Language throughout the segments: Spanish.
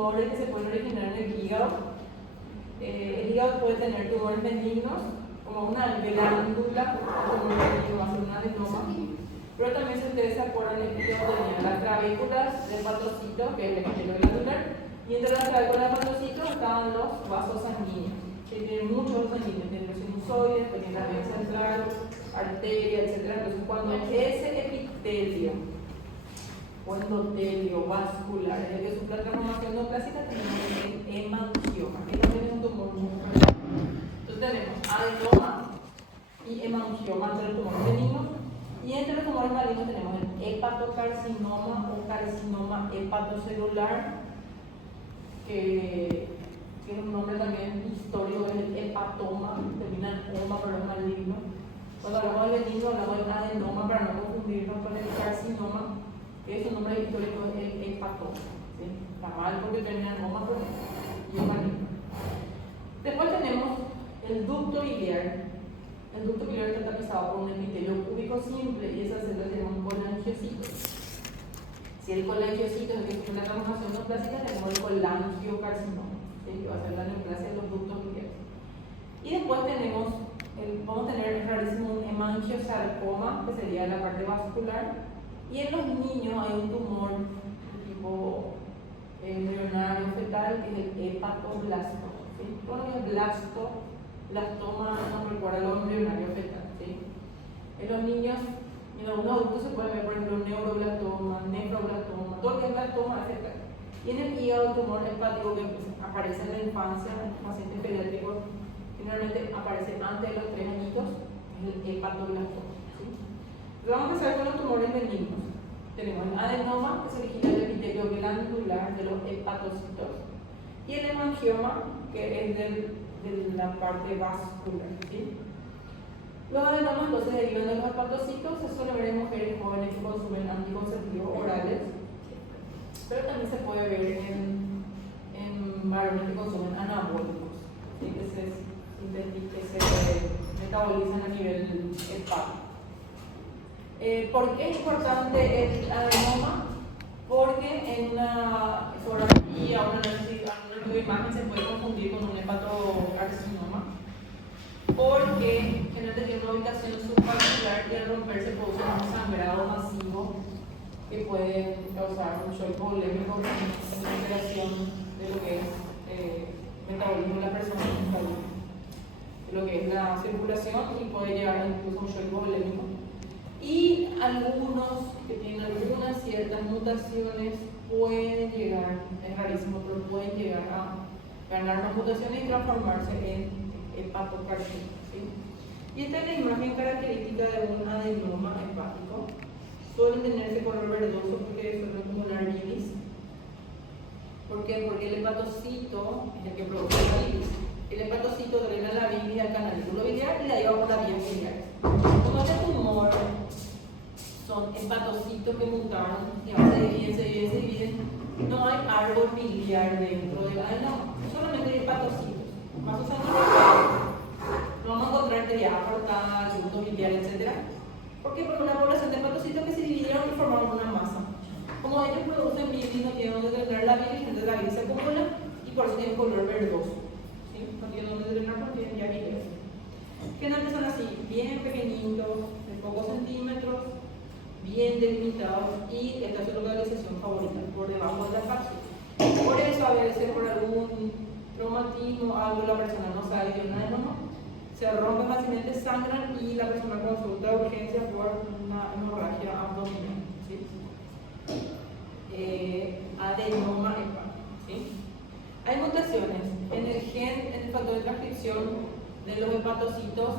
tumores que se pueden originar en el hígado. El hígado puede tener tumores benignos, como una glándula, como va a ser un adenoma, pero también si ustedes se acuerdan que tenían las clavículas del hepatocito, que es el epitelio glandular, y entre las clavículas del hepatocito estaban los vasos sanguíneos, que tienen muchos vasos sanguíneos, tienen los sinusoides, tienen la vena central, arteria, etc. Entonces, cuando ese epitelio o endotelio vascular es el que sufre la transformación neoplásica, tenemos el hemangioma, que también es un tumor muy frecuente. Entonces tenemos adenoma y hemangioma entre los tumores benignos, y entre los tumores malignos tenemos el hepatocarcinoma o carcinoma hepatocelular, que es un nombre también histórico, es el hepatoma, termina en oma pero es maligno. Cuando hablamos del benigno hablamos del adenoma para no confundirnos con el carcinoma, que es un nombre histórico, es el hepatoma. ¿Sí? Está mal porque termina en oma pero y es maligno. Después tenemos el ducto biliar. El ducto biliar está tapizado por un epitelio cúbico simple y esas células tenemos colangiocitos. Si el colangiocito es el que sufre la transformación neoplásica, tenemos el colangiocarcinoma, ¿sí? Que va a ser la neoplasia de los ductos biliares. Y después vamos a tener rarísimo un hemangiosarcoma, que sería la parte vascular. Y en los niños hay un tumor de tipo embrionario fetal, que es el hepatoblastoma. ¿Sí? Bueno, el blastoma nos recuerda a lo embrionario fetal. ¿Sí? En los niños, en algunos adultos se puede ver, por ejemplo, neuroblastoma, nefroblastoma, todo lo que es blastoma fetal. Y en el hígado, el tumor hepático que aparece en la infancia, en los pacientes pediátricos, generalmente aparece antes de los 3 añitos, es el hepatoblastoma. ¿Sí? Entonces vamos a empezar con los tumores benignos. Tenemos el adenoma, que se origina del epitelio glandular de los hepatocitos, y el hemangioma, que es de la parte vascular. ¿Sí? Los adenomas entonces derivan de los hepatocitos, se suele ver en mujeres jóvenes que consumen anticonceptivos orales, pero también se puede ver en varones que consumen anabólicos, ¿sí? que se metabolizan a nivel hepático. ¿Por qué es importante el adenoma? Porque en una ecografía o un análisis de imagen se puede confundir con un hepatocarcinoma, porque generalmente tiene una ubicación subvascular y al romperse produce un sangrado masivo que puede causar un shock volémico en la alteración de lo que es metabolismo de la persona, de lo que es la circulación, y puede llegar incluso a un shock volémico. Y algunos que tienen algunas ciertas mutaciones pueden llegar, es rarísimo, pero pueden llegar a ganar más mutaciones y transformarse en hepatocarcinoma. ¿Sí? Y esta es la imagen característica de un adenoma hepático. Suelen tener ese color verdoso porque suelen acumular bilis. ¿Por qué? Porque el hepatocito es el que produce la bilis. El hepatocito drena la bilis al canalículo biliar y de ahí va por la vía biliar. Como este tumor son hepatocitos que mutaron y ahora se dividen, no hay árbol biliar dentro del adenoma, solamente hay hepatocitos. Vasos sanguíneos, no vamos a encontrar triáfrota, ducto biliar, etc. ¿Por qué? Porque una población de hepatocitos que se dividieron y formaron una masa. Como ellos producen bilis, no tienen donde drenar la bilis, entonces la bilis se acumula y por eso tiene color verdoso. ¿Sí? No tienen donde drenar porque tienen ya bilis. Generalmente son así, bien pequeñitos, de pocos centímetros, bien delimitados, y esta es su localización favorita, por debajo de la cápsula. Por eso a veces por algún traumatismo algo la persona no sabe que es un adenoma, se rompe fácilmente, sangran y la persona consulta de urgencia por una hemorragia abdominal. ¿Sí? Adenoma hepático. ¿Sí? Hay mutaciones en el gen, en el factor de transcripción de los hepatocitos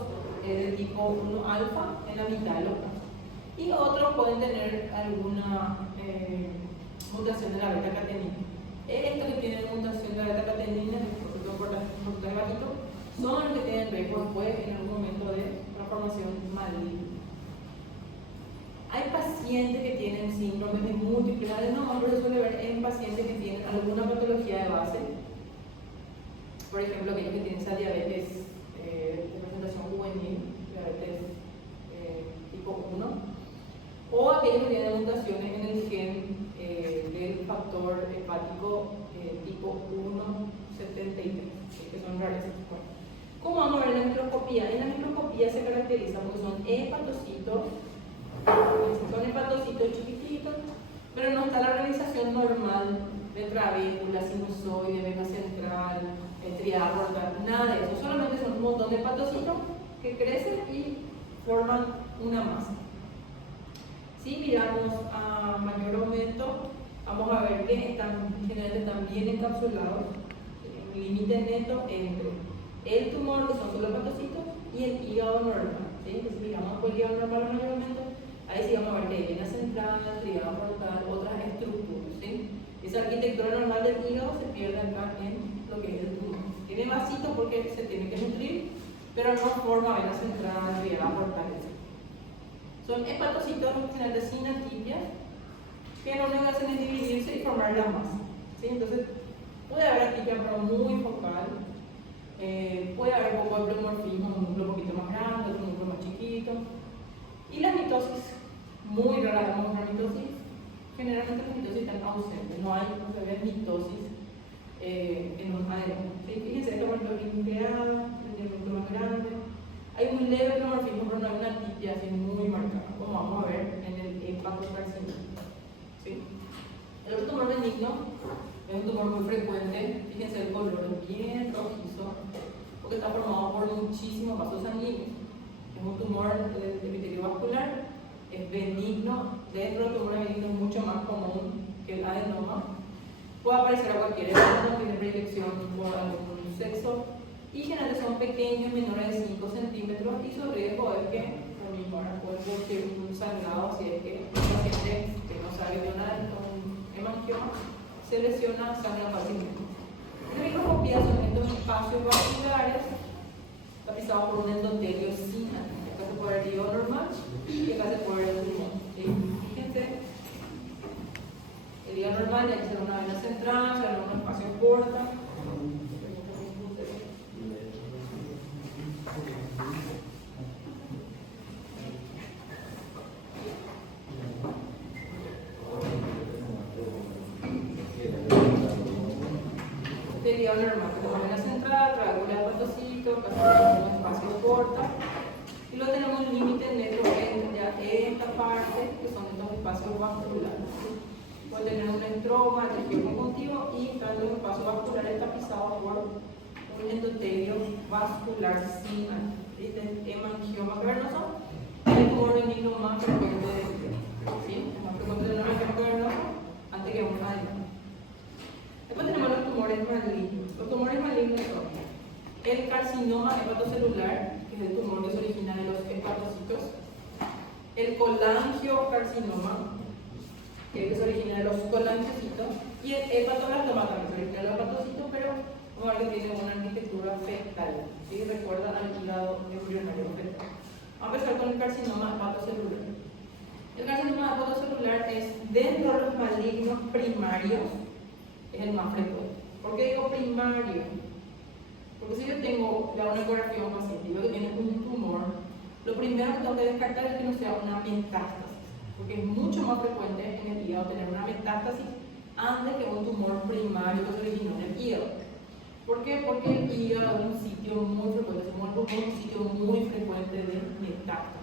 de tipo 1 alfa en la mitad de los casos. Y otros pueden tener alguna mutación de la beta-catenina. Estos que tienen mutación de la beta-catenina, sobre todo por el hepatito, son los que tienen riesgo después en algún momento de transformación maligna. Hay pacientes que tienen síndromes de múltiples adenomas, pero se suele ver en pacientes que tienen alguna patología de base. Por ejemplo, aquellos que tienen esa diabetes de presentación juvenil, diabetes tipo 1, o aquellos que tienen mutaciones en el gen del factor hepático tipo 1,73, que son rarezas. ¿Cómo vamos a ver en la microscopía? En la microscopía se caracteriza porque son hepatocitos chiquititos, pero no está la organización normal de trabécula, sinusoide, vena central, triada aorta, nada de eso. Solamente son un montón de hepatocitos que crecen y forman una masa. Si miramos a mayor aumento, vamos a ver que generalmente están bien encapsulados, un límite neto entre el tumor, que son solo hepatocitos, y el hígado normal. ¿Sí? Entonces miramos el hígado normal a mayor aumento, ahí sí vamos a ver que hay vena central, triada portal, otras estructuras. ¿Sí? Esa arquitectura normal del hígado se pierde acá en lo que es el tumor. Tiene vasito porque se tiene que nutrir, pero no forma vena central, triada portal, etc. Son hepatocitos generalmente sin atipias, que lo único que hacen es dividirse y formar la masa. ¿Sí? Entonces, puede haber atipia, pero muy focal. Puede haber un poco de pleomorfismo, un núcleo un poquito más grande, otro núcleo más chiquito. Y la mitosis, muy rara vemos una mitosis. Generalmente las mitosis están ausentes, no se ve mitosis en un adeno. ¿Sí? Fíjense, esta vuelta nucleada, el núcleo más grande. Hay un leve pleomorfismo, pero no hay una atipia así muy marcada, como vamos a ver en el hepatocarcinoma. ¿Sí? El otro tumor benigno es un tumor muy frecuente. Fíjense, el color es bien rojizo, porque está formado por muchísimos vasos sanguíneos. Es un tumor de epitelio vascular, es benigno. Dentro del tumor benigno es mucho más común que el adenoma. Puede aparecer a cualquier edad, no tiene predilección por algún sexo, y generalmente son pequeños, menores de 5 centímetros, y su riesgo es que, lo mismo, puede ser un sangrado si es que un paciente que no sabe de un hemangioma se lesiona, sangra fácilmente. La microscopía son estos espacios vasculares tapizados por un endotelio sin atipias. Acá se puede ver el hígado normal y acá se puede ver el tumor. Fíjense, el hígado normal, ya que será una vena central, será un espacio corta. El hígado normal, como vena central, trabécula de hepatocito, casi un espacio corta. Y luego tenemos un límite neto en esta parte, que son estos espacios vasculares. Puede tener un estroma, tejido conjuntivo, y tanto los espacios vasculares tapizados por un endotelio vascular sin hemangioma cavernoso. El tumor benigno más frecuente de ¿sí? Es más frecuente de un hemangioma cavernoso antes que un adenoma. Después tenemos los tumores malignos. Los tumores malignos son el carcinoma hepatocelular, que es el tumor que se origina de los hepatocitos, el colangiocarcinoma, que es el que se origina de los colangiocitos, y el hepatoblastoma también se origina de los hepatocitos, pero vamos a ver que tiene una arquitectura fetal. ¿Sí? Recuerda al hígado embrionario fetal. Vamos a empezar con el carcinoma hepatocelular. El carcinoma hepatocelular es, dentro de los malignos primarios, es el más frecuente. ¿Por qué digo primario? Porque si yo tengo una ecografía a un paciente y veo que tiene un tumor, lo primero que tengo que descartar es que no sea una metástasis, porque es mucho más frecuente en el hígado tener una metástasis antes que un tumor primario que se originó en el hígado. ¿Por qué? Porque el hígado es un sitio muy frecuente, es un sitio muy frecuente de metástasis.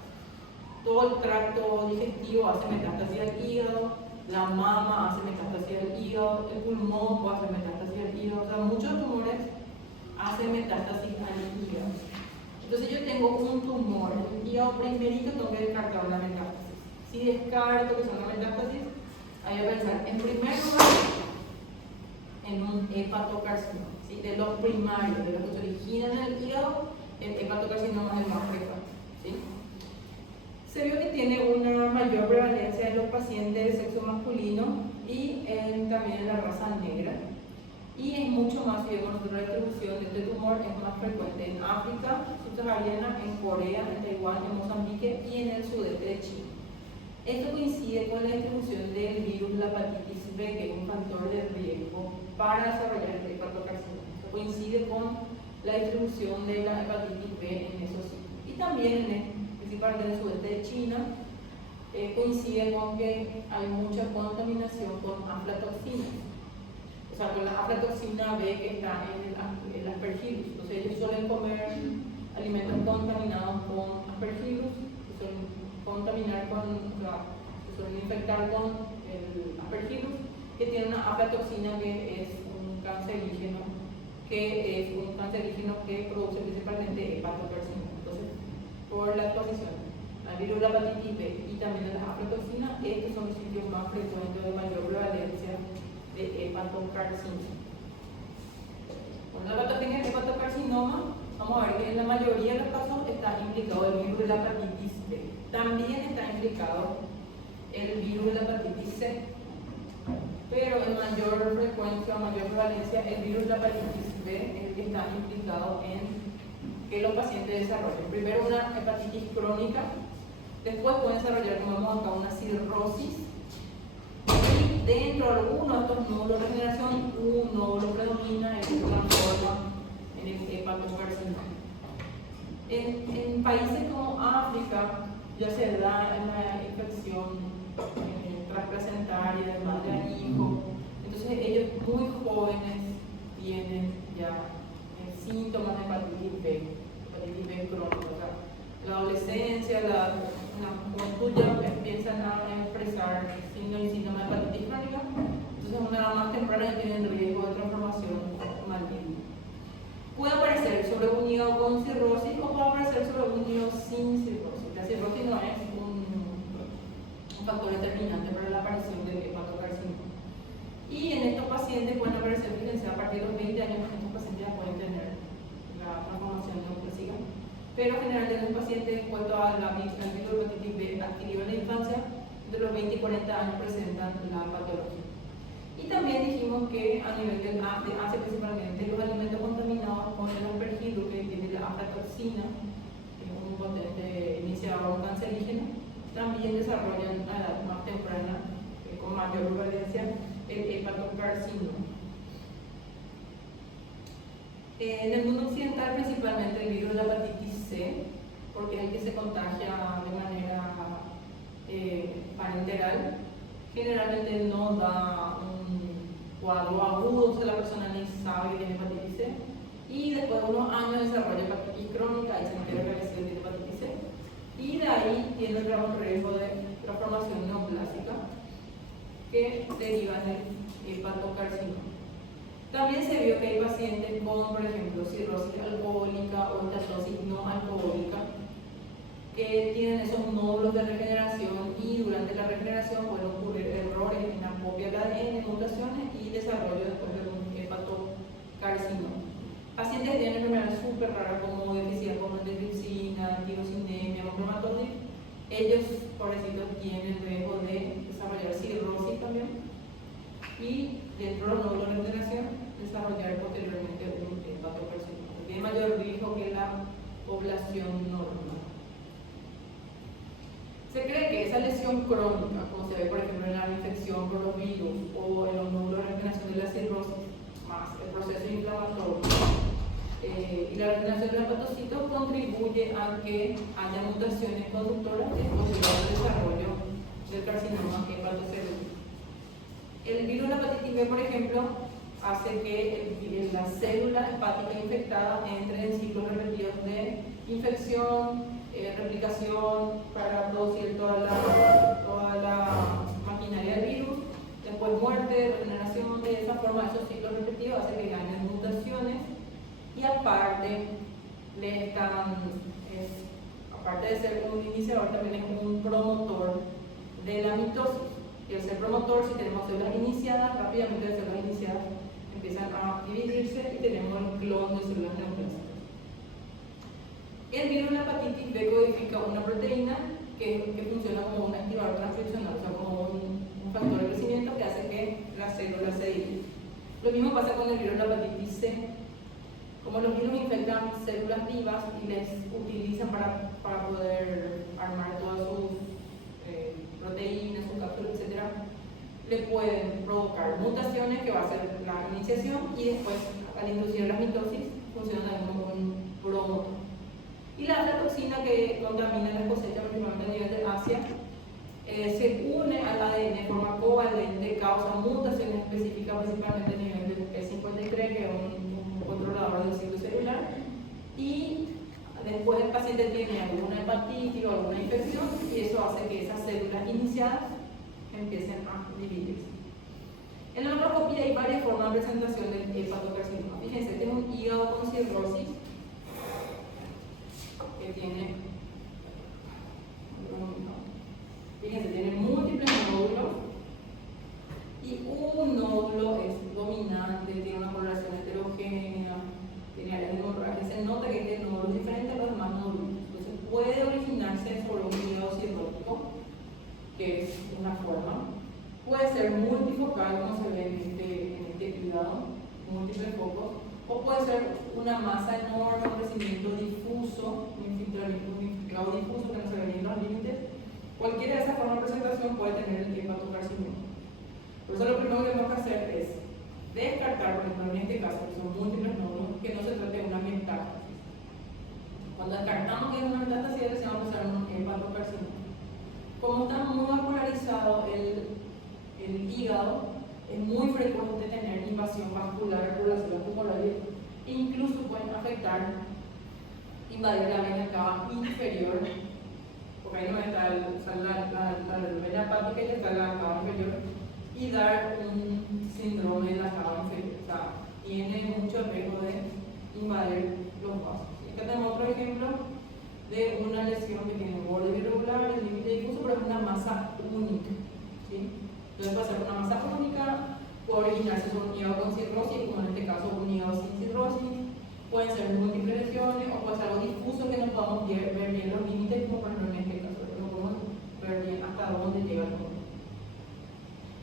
Todo el tracto digestivo hace metástasis al hígado, la mama hace metástasis al hígado, el pulmón puede hacer metástasis al hígado, o sea, muchos tumores hacen metástasis al hígado. Entonces yo tengo un tumor en el hígado primerito, tengo que descartar la metástasis. Si descarto que son la metástasis, hay que pensar en primer lugar en un hepatocarcinoma. ¿Sí? De los primarios, de los que se originan en el hígado, el hepatocarcinoma es el más frecuente. ¿Sí? Se vio que tiene una mayor prevalencia en los pacientes de sexo masculino y también en la raza negra. Y es mucho más, si vemos nosotros la distribución de este tumor, es más frecuente en África subsahariana, en Corea, en Taiwán, en Mozambique y en el sudeste de China. Esto coincide con la distribución del virus la hepatitis B, que es un factor de riesgo para desarrollar el hepatocarcinoma. Esto coincide con la distribución de la hepatitis B en esos sitios. Y también principalmente en el sudeste de China, coincide con que hay mucha contaminación con aflatoxinas. sea, con la aflatoxina B que está en el aspergillus. Entonces ellos suelen comer alimentos contaminados con aspergillus, que suelen contaminar con, o sea, se suelen infectar con el aspergillus, que tiene una aflatoxina que es un cancerígeno, que produce principalmente hepatocarcinoma. Entonces, por la exposición al virus de la hepatitis B y también a la aflatoxina, estos son los sitios más frecuentes de mayor prevalencia de hepatocarcinoma. Con la patogenia de hepatocarcinoma, vamos a ver que en la mayoría de los casos está implicado el virus de la hepatitis B. También está implicado el virus de la hepatitis C, pero en mayor frecuencia, mayor prevalencia, el virus de la hepatitis B es el que está implicado en que los pacientes desarrollen primero una hepatitis crónica, después pueden desarrollar, como vemos acá, una cirrosis, y dentro de alguno de estos nódulos de regeneración, un nódulo predomina y se transforma en el hepatocarcinoma. En países como África ya se da una infección transplacentaria de madre a hijo, entonces ellos muy jóvenes tienen ya síntomas de hepatitis B crónica. O sea, la adolescencia, la juventud ya empiezan a expresar signos y síntomas de hepatitis crónica, entonces una edad más temprana ya tienen riesgo de transformación maligna. Puede aparecer sobre un hígado con cirrosis o puede aparecer sobre un hígado sin cirrosis. La cirrosis no es un factor determinante para la aparición del hepatocarcinoma. Y en estos pacientes pueden aparecer, fíjense, a partir de los 20 años, estos pacientes ya pueden tener la transformación neoplásica. Pero generalmente en los pacientes expuestos al virus de hepatitis B adquirido en la infancia, entre los 20 y 40 años presentan la patología. Y también dijimos que a nivel de Asia principalmente, los alimentos contaminados con el aspergillus, que tiene la aflatoxina, que es un potente iniciador cancerígeno, también desarrollan a edad más temprana, con mayor prevalencia, el hepatocarcinoma. En el mundo occidental, principalmente el virus de la hepatitis C, porque es el que se contagia de manera parenteral, generalmente no da un cuadro agudo, o sea, la persona ni sabe que tiene hepatitis C, y después de unos años desarrolla hepatitis crónica y se entera que tiene hepatitis C, y de ahí tiene el gran riesgo de transformación neoplásica que deriva en el hepatocarcinoma. También se vio que hay pacientes con, por ejemplo, cirrosis alcohólica o estatosis no alcohólica que tienen esos nódulos de regeneración y durante la regeneración pueden ocurrir errores en la copia del ADN, mutaciones y desarrollo después de un hepatocarcinoma. Pacientes que tienen enfermedades súper raras como deficiencia de tripsina, tirosinemia, hemocromatosis, ellos, pobrecitos, tienen riesgo de desarrollar cirrosis también y dentro de los nódulos de regeneración desarrollar posteriormente un hepatocarcinoma. Tiene mayor riesgo que la población normal. Se cree que esa lesión crónica, como se ve por ejemplo en la infección por los virus o en los nódulos de regeneración de la cirrosis, más el proceso inflamatorio y la regeneración de los hepatocitos, contribuye a que haya mutaciones conductoras que posibilitan el desarrollo del carcinoma hepatocelular. El virus de la hepatitis B, por ejemplo, hace que la célula hepática infectada entre en ciclos repetidos de infección, replicación para producir toda la maquinaria del virus, después muerte, regeneración. De esa forma, esos ciclos repetidos hacen que ganen mutaciones y aparte aparte de ser un iniciador, también es un promotor de la mitosis. Y al ser promotor, si tenemos células iniciadas, rápidamente las células iniciadas empiezan a dividirse y tenemos el clon de células neoplásicas. El virus de la hepatitis B codifica una proteína que funciona como un activador transcripcional, o sea, como un factor de crecimiento que hace que las células se dividan. Lo mismo pasa con el virus de la hepatitis C. Como los virus infectan células vivas y les utilizan para poder armar todas sus proteínas, sus cápsulas, etc., le pueden provocar mutaciones que va a ser la iniciación y después, al inducir la mitosis, funciona como un promotor. Y la aflatoxina, que contamina las cosechas principalmente a nivel de Asia, se une al ADN de forma covalente, causa mutaciones específicas, principalmente a nivel del P53, que es un controlador del ciclo celular, y después el paciente tiene alguna hepatitis o alguna infección, y eso hace que esas células iniciadas empiecen a dividirse. En la macroscopía hay varias formas de presentación del hepatocarcinoma. Fíjense, este es un hígado con cirrosis que tiene, fíjense, tiene múltiples nódulos y un nódulo es dominante, tiene una coloración heterogénea, tiene áreas de hemorragia. Se nota que este nódulo es diferente a los demás nódulos. Entonces puede originarse sobre un hígado cirrótico, que es una forma. Puede ser multifocal, como se ve en este hígado, múltiples focos, o puede ser una masa enorme, un crecimiento difuso, un infiltrado difuso que no se ve bien los límites. Cualquiera de esas formas de presentación puede tener el hepatocarcinoma. Por eso lo primero que tenemos que hacer es descartar, por ejemplo, en este caso, que son múltiples nódulos, que no se trate de una metástasis. Cuando descartamos que es una metástasis, se va a pasar un hepatocarcinoma. Como está muy vascularizado el hígado, es muy frecuente tener invasión vascular por las células tumorales, e incluso pueden afectar, invadir la vena cava inferior, porque ahí no está la vena hepática y está la cava inferior, y dar un síndrome de la cava inferior. O sea, tiene mucho riesgo de invadir los vasos. Acá tenemos otro ejemplo de una lesión que tiene bordes irregulares, límite difuso, pero es una masa única, ¿sí? Entonces puede ser una masa única, puede originarse sobre un hígado con cirrosis, como en este caso un hígado sin cirrosis, pueden ser múltiples lesiones, o puede ser algo difuso que no podamos ver bien los límites, como por ejemplo en este caso, no podemos ver bien hasta dónde llega el nódulo.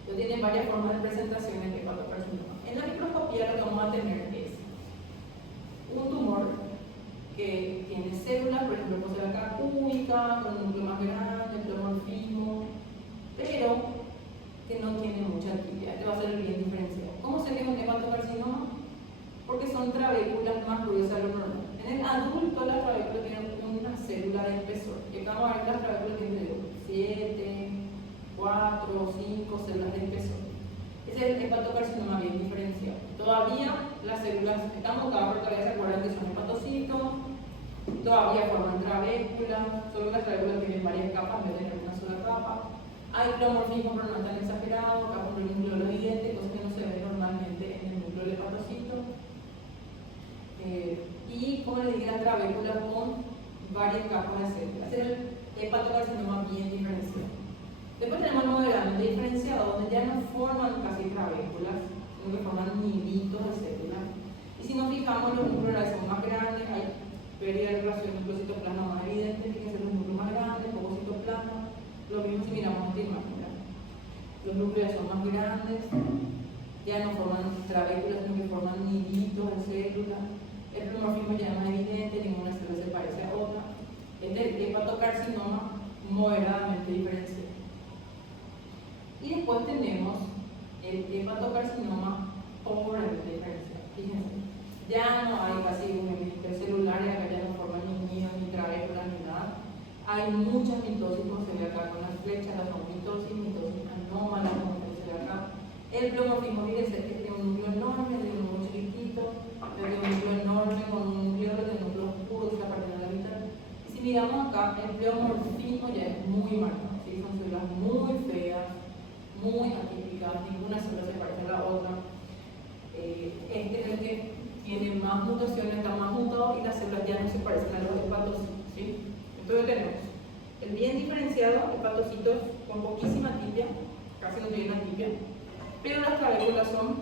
Entonces tiene varias formas de presentación de hepatocarcinoma. En la microscopía lo que vamos a tener es un tumor que tiene células, por ejemplo, posee la cara cúbica, con un núcleo más grande, pleomorfismo, pero que no tiene mucha actividad. Este va a ser el bien diferenciado. ¿Cómo se ve un hepatocarcinoma? Porque son trabéculas más gruesas de lo normal. En el adulto, la trabécula tiene una célula de espesor. Que acá a ver, las trabéculas tienen 7, 4, 5 células de espesor. Ese es el hepatocarcinoma bien diferenciado. Todavía las células están bocadas, pero todavía se acuerdan que son hepatocitos, todavía forman trabéculas, solo las trabéculas tienen varias capas en vez de tener una sola capa. Hay pleomorfismo, pero no es tan exagerado, acá por el núcleo de los dientes, cosas que no se ven normalmente en el núcleo del hepatocito. Y como les dije, las trabéculas con varias capas de células. Ese es el hepatocarcinoma bien diferenciado. Después tenemos el moderadamente diferenciado, donde ya no forman casi trabéculas, sino que forman niditos de células. Y si nos fijamos, los núcleos son más grandes, hay pérdida de relación núcleo-citoplasma más evidente, fíjense los núcleos más grandes, poco citoplasma. Lo mismo si miramos esta imagen. Los núcleos son más grandes, ya no forman trabéculas, sino que forman niditos de células. El pleomorfismo ya no es evidente, ninguna célula se parece a otra. Este es el hepatocarcinoma moderadamente diferenciado. Y después tenemos el hepatocarcinoma pobramente diferenciado. Fíjense, ya no hay casi un intercelular, acá ya no forman ni nidos, ni trabéculas, ni nada. Hay muchas mitosis, como se ve acá con las flechas, las mitosis anómalas, como se ve acá. El pleomorfismo, fíjense, que tiene un núcleo enorme, tiene un núcleo chiquitito, tiene un núcleo enorme con un núcleo de núcleo oscuro que se aparece en la mitad. Y si miramos acá, el pleomorfismo ya es muy marcado, ¿sí? Son células muy feas, muy atípicas, ninguna célula se parece a la otra. Este es el que tiene más mutaciones, está más mutado y las células ya no se parecen a los hepatocitos, ¿sí? Entonces tenemos el bien diferenciado, hepatocitos con poquísima atipia, casi no tienen atipia, pero las trabéculas son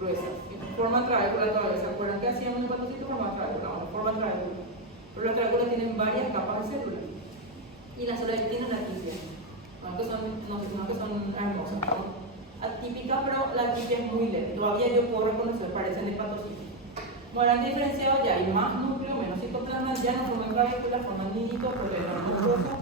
gruesas. Forman trabécula todavía, ¿se acuerdan que hacíamos un hepatocito? Forman trabécula, ahora forman trabécula. Pero las trabéculas tienen varias capas de células y las células tienen atipia. No que son hermosas, son atípicas, pero la atipia es muy leve. Todavía yo puedo reconocer, parecen hepatocitos. Moderadamente diferenciado, ya hay más núcleo, menos citoplasma, ya no forman trabéculas, forman niditos, proteínas musculosas.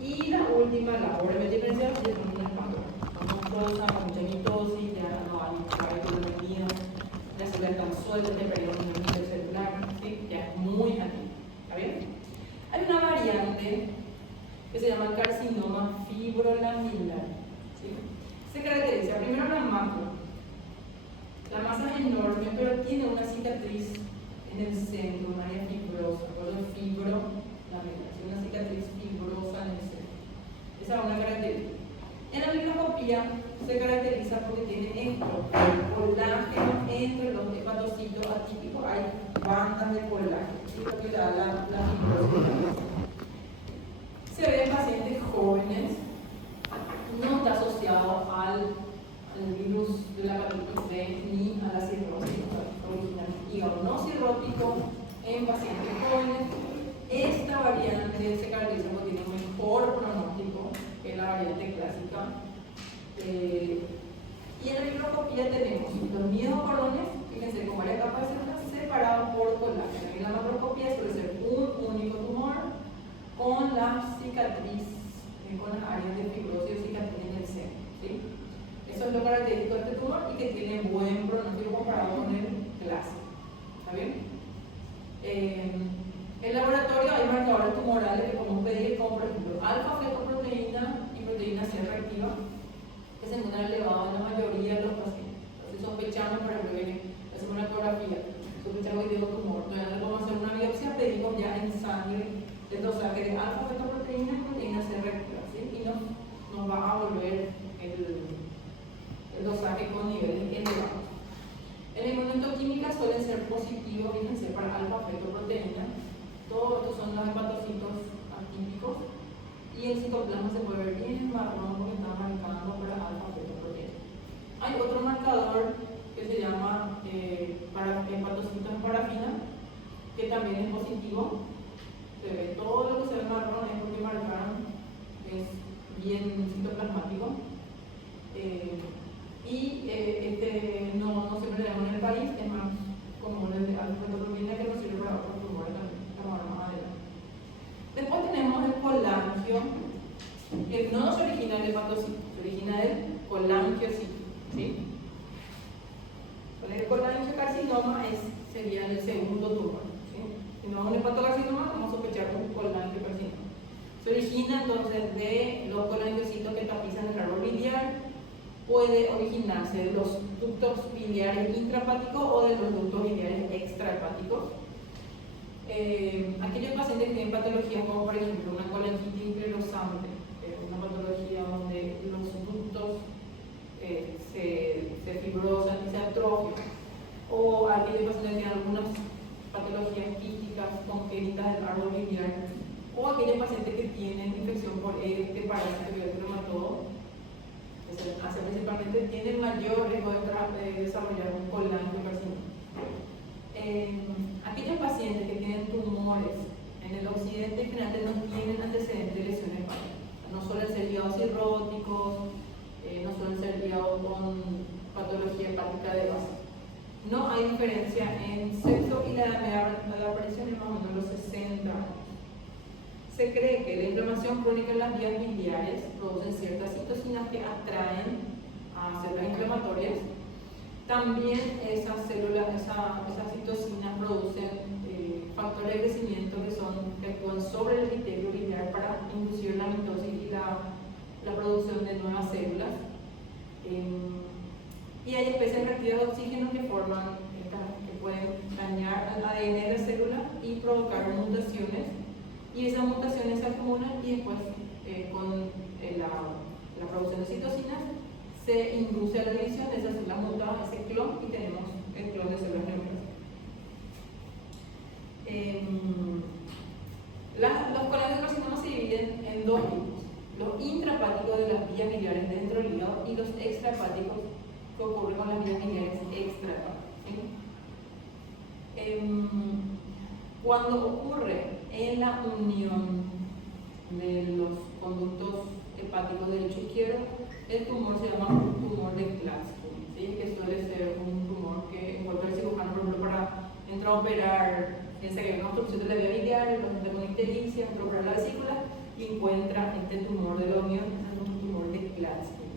Y la última, la pobremente diferenciada, ya son una espátula. Son musculosas, con mucha mitosis, ya no hay trabéculas nidos, las células están sueltas, ya perdieron un intercelular, ¿sí? Ya es muy atípico. ¿Está bien? Hay una variante que que se llama carcinoma fibrolaminar. ¿Sí? Se caracteriza primero la macro. La masa es enorme, pero tiene una cicatriz en el centro, un área fibrosa, por eso fibrolaminar, una cicatriz fibrosa en el centro. Esa es una característica. En la microscopía se caracteriza porque tiene esto, colágeno entre los hepatocitos atípicos, hay bandas de colágeno, ¿sí? Lo que da la fibrosis. Se ve en pacientes jóvenes, no está asociado al virus de la hepatitis B ni a la cirrosis original. Hígado no cirrótico en pacientes jóvenes. Esta variante se caracteriza porque tiene un mejor pronóstico que la variante clásica. Y en la microscopía tenemos los miocolones, fíjense, con varias capas de células separados por colágeno. En la macroscopía suele ser un único tumor con la cicatriz, con las áreas de fibrosis o cicatriz en el centro. ¿Sí? Eso es lo característico de este tumor y que tiene buen pronóstico comparado con el clásico. ¿Está bien? En el laboratorio hay marcadores tumorales que podemos pedir, como por ejemplo alfa-fetoproteína y proteína C reactiva, que se encuentran elevados en la mayoría de los pacientes. Entonces sospechamos, por ejemplo, que hacemos una ecografía, sospechamos que tiene tumor, entonces vamos a hacer una biopsia, pedimos ya en sangre el dosaje de alfa-fetoproteína y proteína C reactiva, ¿sí? Y nos va a volver el dosaje con niveles elevados. En la inmunohistoquímica suelen ser positivos, fíjense, para alfa-fetoproteína. Todos estos son los hepatocitos atípicos y el citoplasma se puede ver bien marrón porque está marcando para alfa-fetoproteína. Hay otro marcador que se llama para hepatocitos en parafina, que también es positivo. Se ve todo lo que se ve marrón es porque marcaron, es bien citoplasmático. Este no siempre le damos en el país, es más común el de alfa-fetoproteína, que nos sirve para otros tumores también, como ahora más adelante. Después tenemos el colangio, que no se origina del hepatocito, se origina del colangiocito. ¿Sí? El colangiocarcinoma sería el segundo tumor. ¿Sí? Si no es un hepatocarcinoma, vamos a sospechar un colangiocarcinoma. Se origina entonces de los colangiocitos que tapizan el árbol biliar. Puede originarse de los ductos biliares intrahepáticos o de los ductos biliares extrahepáticos. Aquellos pacientes que tienen patologías como por ejemplo una colangitis inclerosante, una patología donde los ductos se fibrosan y se atrofian, o aquellos pacientes que tienen algunas patologías quísticas congénitas del árbol biliar, o aquellos pacientes que tienen infección por este parásito que es el nematodo, principalmente tienen mayor riesgo de desarrollar un colangiocarcinoma. Aquellos pacientes que tienen tumores en el occidente generalmente no tienen antecedentes de lesiones hepáticas. No suelen ser hígados cirróticos, no suelen ser hígados con patología hepática de base. No hay diferencia en sexo y la edad media de la aparición es más o menos los 60 años. Se cree que la inflamación crónica en las vías biliares produce ciertas citocinas que atraen a células inflamatorias. También esas citocinas producen factores de crecimiento que actúan sobre el epitelio biliar para inducir la mitosis y la producción de nuevas células. Y hay especies reactivas de oxígeno que pueden dañar al ADN de la célula y provocar mutaciones. Y esas mutaciones se acumulan y después con la producción de citocinas se induce a la división de esas células mutadas, ese clon, y tenemos el clon de células neurales. Los colangiocarcinomas se dividen en dos tipos: los intrahepáticos de las vías biliares dentro del hígado y los extrahepáticos que ocurren con las vías biliares extrahepáticas. ¿Sí? Cuando ocurre en la unión de los conductos hepáticos derecho e izquierdo, el tumor se llama un tumor de Klatskin, ¿sí? Que suele ser un tumor que envuelve al cirujano, por ejemplo, para entrar a operar, piensa que hay una obstrucción de la vía biliar, el paciente con ictericia, entra a operar la vesícula y encuentra este tumor de la unión, es un tumor de Klatskin.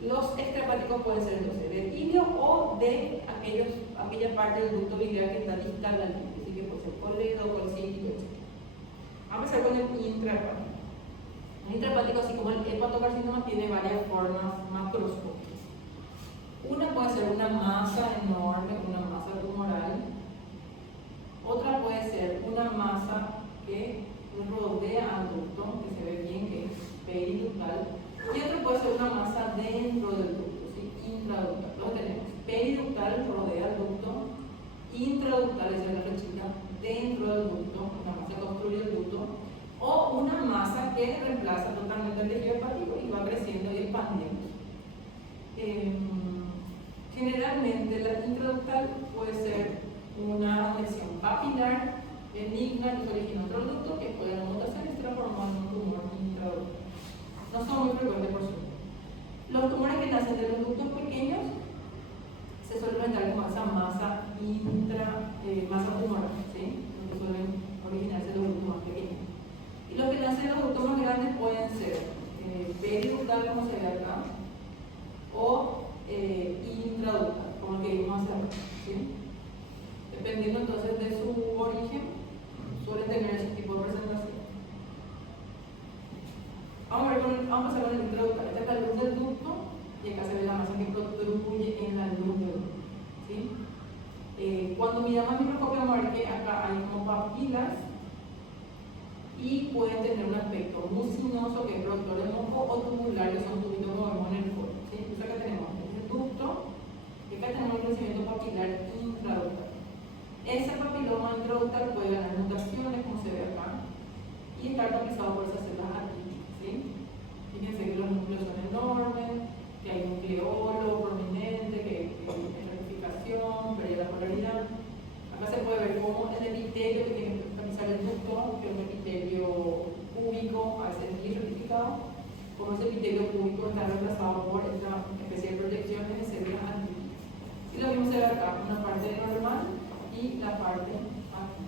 Los extrahepáticos pueden ser entonces del ilio o de aquella parte del ducto biliar que está distal al líquido, así que puede ser coledo, colcítico, etc. Vamos a empezar con el intrahepático. El intrahepático, así como el hepatocarcinoma, tiene varias formas macroscópicas. Una puede ser una masa enorme, una masa tumoral. Otra puede ser una masa que rodea al ducto, que se ve bien, que es periductal. Y otra puede ser una masa dentro del ducto, ¿sí? Intraductal. Lo tenemos. Periductal rodea el ducto, intraductal es la flechita dentro del ducto, una masa que obstruye el ducto, o una masa que reemplaza totalmente el tejido hepático y va creciendo y expandiendo. Generalmente la intraductal puede ser una lesión papilar benigna que se origina en otro ducto que puede dar mutación y se transforma en un tumor intraductal. No son muy frecuentes, por suerte. Los tumores que nacen de los ductos pequeños se suelen presentar como esa masa masa tumoral, ¿sí? Los que suelen originarse de los ductos más pequeños. Y los que nacen de los ductos más grandes pueden ser periductal, como se ve acá, o intraductal, como el que vimos hace rato, ¿sí? Dependiendo entonces de su origen, suelen tener ese tipo de presentación. Vamos a pasar con el intraductal. Esta es la luz del ducto y acá se ve la masa que protruye en la luz del ducto, ¿sí? Cuando miramos el microscopio vamos a ver que acá hay como papilas y pueden tener un aspecto mucinoso, que es productor de moco, o tubular, que son tubitos como vemos en el foro, ¿sí? Entonces acá tenemos el ducto y acá tenemos el crecimiento papilar intraductal. Ese papiloma intraductal puede ganar mutaciones, como se ve acá, y estar tapizado por esas células atípicas, ¿sí? Fíjense que los núcleos son enormes, que hay un nucleolo prominente, que hay rectificación, pérdida de polaridad. Acá se puede ver cómo el epitelio que tiene que tapizar el ducto, que es un epitelio cúbico, a veces bien rectificado, como ese epitelio cúbico está reemplazado por esta especie de proyección de células atípicas. Y lo mismo se ve acá, una parte normal y la parte aquí.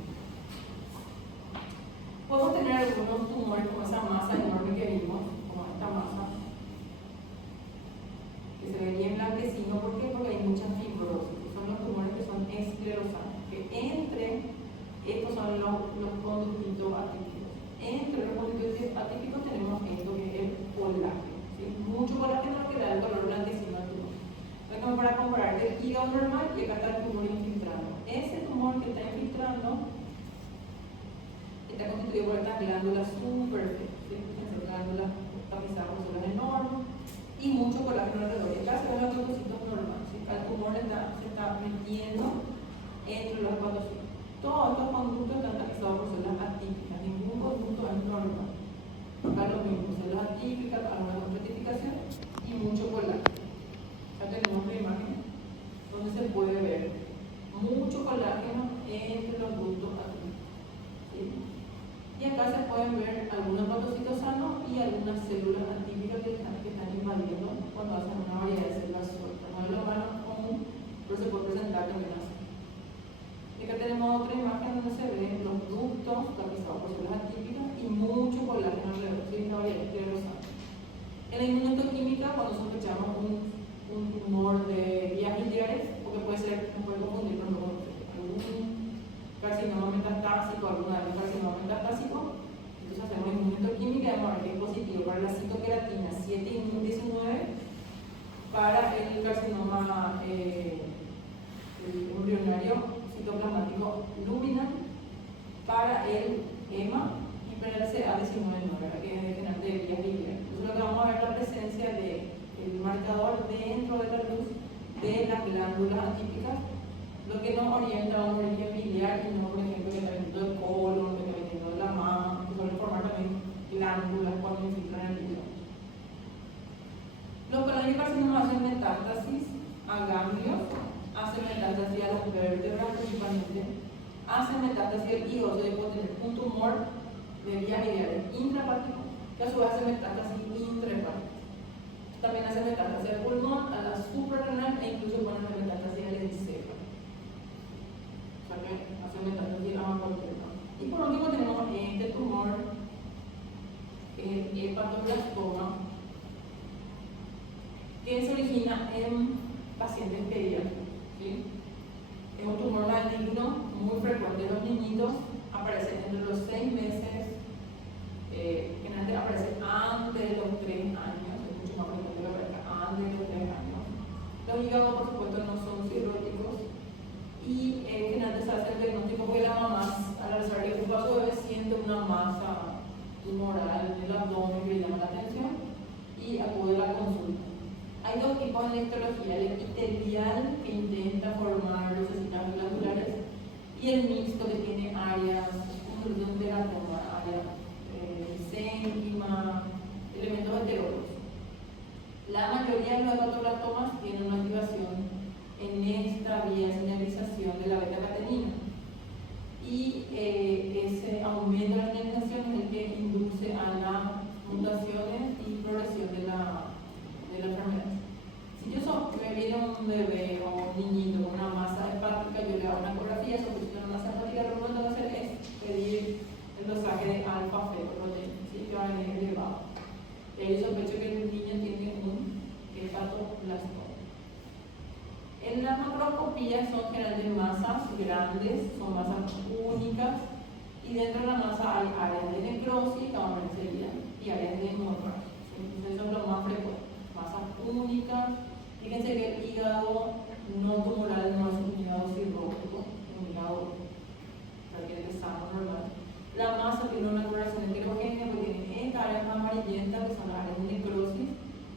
Podemos tener algunos tumores como esa masa enorme que vimos, como esta masa, que se ve bien blanquecino. ¿Por qué? Porque hay mucha fibrosis. Son los tumores que son esclerosantes, que entre estos son los conductitos atípicos. Entre los conductitos atípicos tenemos esto que es el colágeno, ¿sí? Mucho colágeno que da el color blanquecino al tumor. Entonces, como para comparar el hígado normal y acá está el tumor infiltrando. Ese tumor que está infiltrando está constituido por estas glándulas superficiales, ¿sí? Estas glándulas tapizadas por células enormes y mucho colágeno alrededor. Y acá se ven los hepatocitos normales, ¿sí? El tumor se está metiendo entre los hepatocitos. Todos estos conductos están tapizados por células atípicas, ningún conducto es normal. Acá lo mismo, células atípicas, algunas con rectificación y mucho colágeno. Acá tenemos la imagen donde se puede ver mucho colágeno entre los ductos atípicos, ¿sí? Y acá se pueden ver algunos hepatocitos sanos y algunas células atípicas que están invadiendo cuando hacen una variedad de células sueltas. No es lo más común, pero se puede presentar también así. Y acá tenemos otra imagen donde se ven los ductos tapizados por células atípicas y mucho colágeno alrededor, ¿sí? Una variedad esclerosante. En la inmunohistoquímica, cuando sospechamos un tumor de vías biliares, porque puede confundir con algún carcinoma metastásico, alguna de carcinoma metastásico, entonces hacemos inmunohistoquímica y vamos a ver que es positivo para la citoqueratina 7 y 19, para el carcinoma embrionario citoplasmático luminal, para el EMA y para el CA19, que es determinante de vías biliares. Entonces lo que vamos a ver es la presencia del marcador dentro de la luz de las glándulas atípicas, lo que nos orienta a un origen biliar y no, por ejemplo, que está viniendo del colon, que está viniendo de la mama, que suelen formar también glándulas cuando infiltran el hígado. Los colangiocarcinomas hacen metástasis a ganglios, hacen metástasis a las vértebras principalmente, hacen metástasis al hígado, o sea, puede tener un tumor de vías biliares intrahepático que a su vez hace metástasis intrahepática. También hace metástasis al pulmón, a la suprarrenal e incluso pueden hacer metástasis al encéfalo. O sea que hace metástasis a cualquier lado. Y por último tenemos este tumor, el hepatoblastoma, que se origina en pacientes pediátricos, ¿sí? Es un tumor maligno muy frecuente en los niñitos, aparece entre los 6 meses a formar lucecitas glandulares, y el mixto que tiene áreas, un teratoma, áreas mesénquima, elementos heterólogos. La mayoría de los hepatoblastomas tienen una activación en esta vía de señalización de la beta-catenina. Y ese aumento de la señalización es el que induce a las mutaciones y progresión de la enfermedad. Si me viene un bebé o un niñito con una masa hepática, yo le hago una ecografía, sospecho una masa hepática, lo primero que tengo que hacer es pedir el dosaje de alfa-fetoproteína, ¿sí? Que va a venir elevado. Yo sospecho que el niño tiene un hepatoblastoma. En las macroscopías son generalmente masas grandes, son masas únicas, y dentro de la masa hay áreas de necrosis, que vamos a ver enseguida, y áreas de hemorragia. Entonces eso es lo más frecuente, masas únicas. Fíjense que el hígado no tumoral no es un hígado cirrótico, es un hígado sano, normal. La masa tiene una coloración heterogénea porque tiene esta área más amarillenta, que son las áreas de necrosis,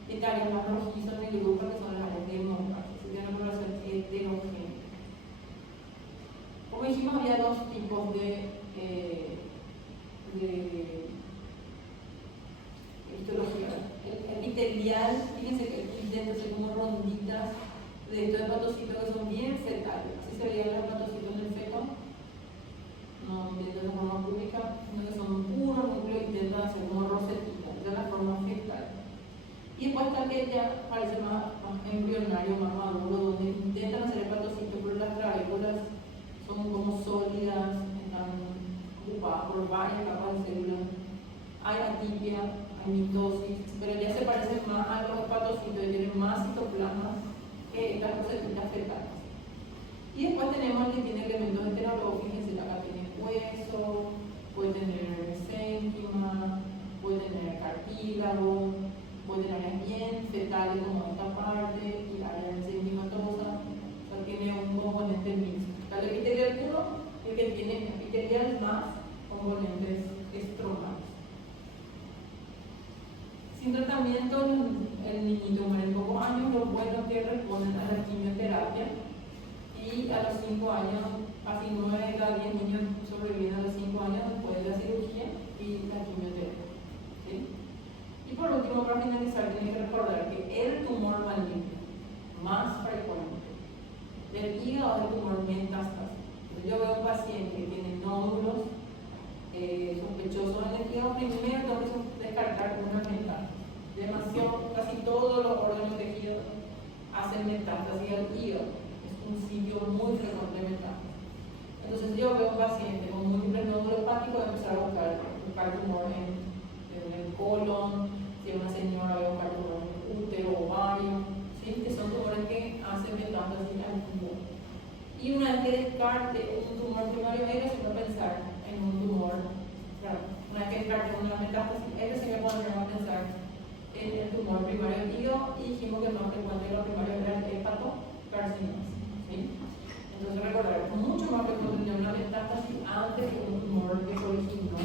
esta área más rojiza, negruzca, que son las áreas de hemorragia. Tiene una coloración heterogénea. Como dijimos, había dos tipos de histología. El epitelial, fíjense que intenta ser como ronditas de estos hepatocitos que son bien fetales. Así se veían los hepatocitos en el feto. No intentan de forma pública, sino que son puros núcleos y intentan hacer como rosetitas. Esa es la forma fetal. Y después está que ya parece más embrionario, más maduro, donde intentan hacer hepatocitos, pero las trabéculas son como sólidas, están ocupadas por varias capas de células. Hay atipia, hay mitosis, pero ya se parecen más a los hepatocitos, tienen más citoplasmas que estas rosetitas fetales. Y después tenemos el que tiene elementos heterológicos, fíjense, acá tiene hueso, puede tener mesénquima, puede tener cartílago, puede tener áreas bien fetales como esta parte y áreas mesenquimatosa, o sea, tiene un componente mixto. Está el epitelial puro y el que tiene epitelial más componentes estromales. Sin tratamiento, el niñito muere en pocos años, los buenos que responden a la quimioterapia. Y a los 5 años, casi 9 de cada 10 niños sobreviven a los 5 años después de la cirugía y la quimioterapia. ¿Sí? Y por último, para finalizar, tienen que recordar que el tumor maligno más frecuente del hígado es el tumor metástasis. Entonces, yo veo un paciente que tiene nódulos sospechosos en el hígado, primero tengo que descartar una metástasis. Demasiado, casi todos los órganos tejidos hacen metástasis al hígado. Un sitio muy frecuente de metástasis. Entonces yo veo un paciente con múltiples nódulos hepáticos, voy a empezar a buscar tumor en el colon, si es una señora voy a buscar tumor en el útero, ovario, ¿sí? Que son tumores que hacen metástasis al tumor. Y una vez que descarte un tumor primario, se va a pensar en un tumor, claro, una vez que descarte una metástasis, se me pondrá a pensar en el tumor primario del hígado, y dijimos que el más frecuente de los primarios era el hepatocarcinoma. ¿Sí? Entonces recordar, es mucho más frecuente tener una metástasis antes que un tumor que se originó